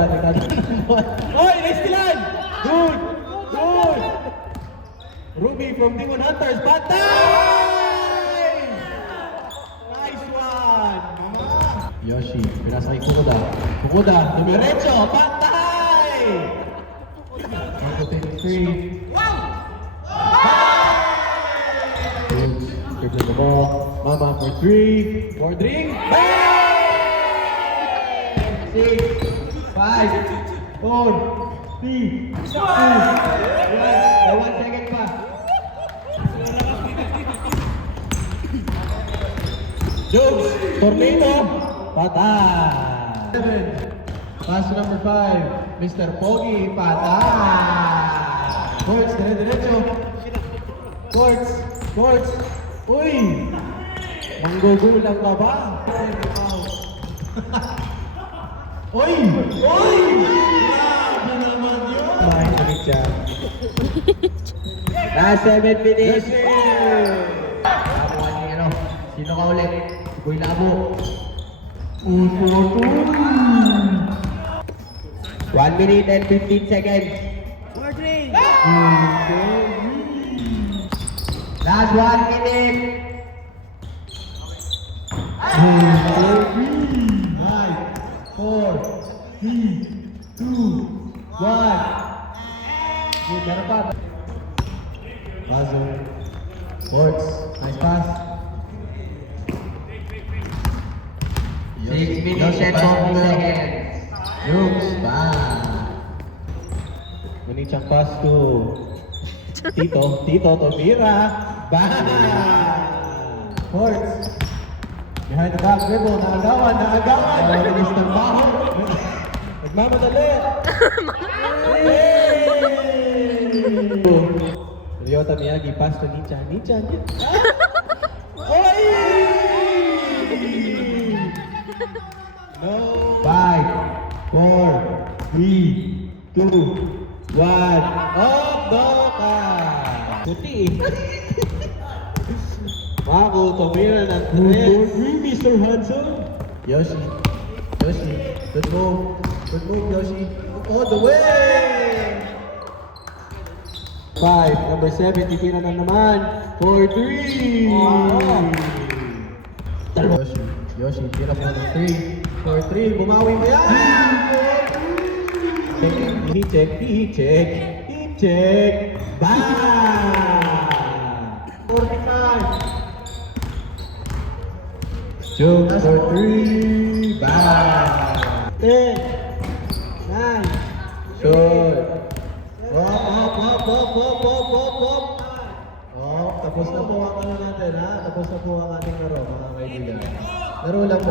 Oy, Restilan! Good! Good! Ruby from Demon Hunters, patay! Nice one! Yoshi, pinasa kay Kukuda. Kukuda, dumiretso, patay! 1-3. Good, the ball. Mama for 3. Bordering. Bang! 6, 5, 4, 3, 2, 1. 1 second pa. Jokes, Tornado, patay. 7. Pass number 5, Mr. Pogi, patay. Courts, dire-diretso. Courts. Uy! Manggugulang ka ba? Uy! Grabe naman yun! Makikinig siya. Last 7 minutes. Kamuha niya, sino ka ulit? Kuy Labo. 1 minute and 15 seconds. Last 1 minute. 5, 4, 3, 2, 1. Meron pa. Puzzle. Courts. Nice pass. 6 minutes and 40 seconds. Jokes. Bang. Munichang pass to Tito Tomira. Bang! Courts. Behind the back dribble. Naagawan. Bilis ng baho. Nagmamadali. Ryota Miyagi, pass to Nichan. Oy! No. 5, 4, 3, 2, 1. Doka! Puti. Mako, tumira ng 3. Mr. Hudson. Yoshi. Good move, Yoshi. All the way! 5, number 7, titira na naman. 4-3. Yoshi, tira po ng 3. 4-3, bumawi mo yan! He check. Bang! 45. Joke for 3. Bang! 10. 9. Short. Hop. Tapos na po ang ano natin, ha? Tapos na po ang ating laro, mga kaibigan. Laro lang po.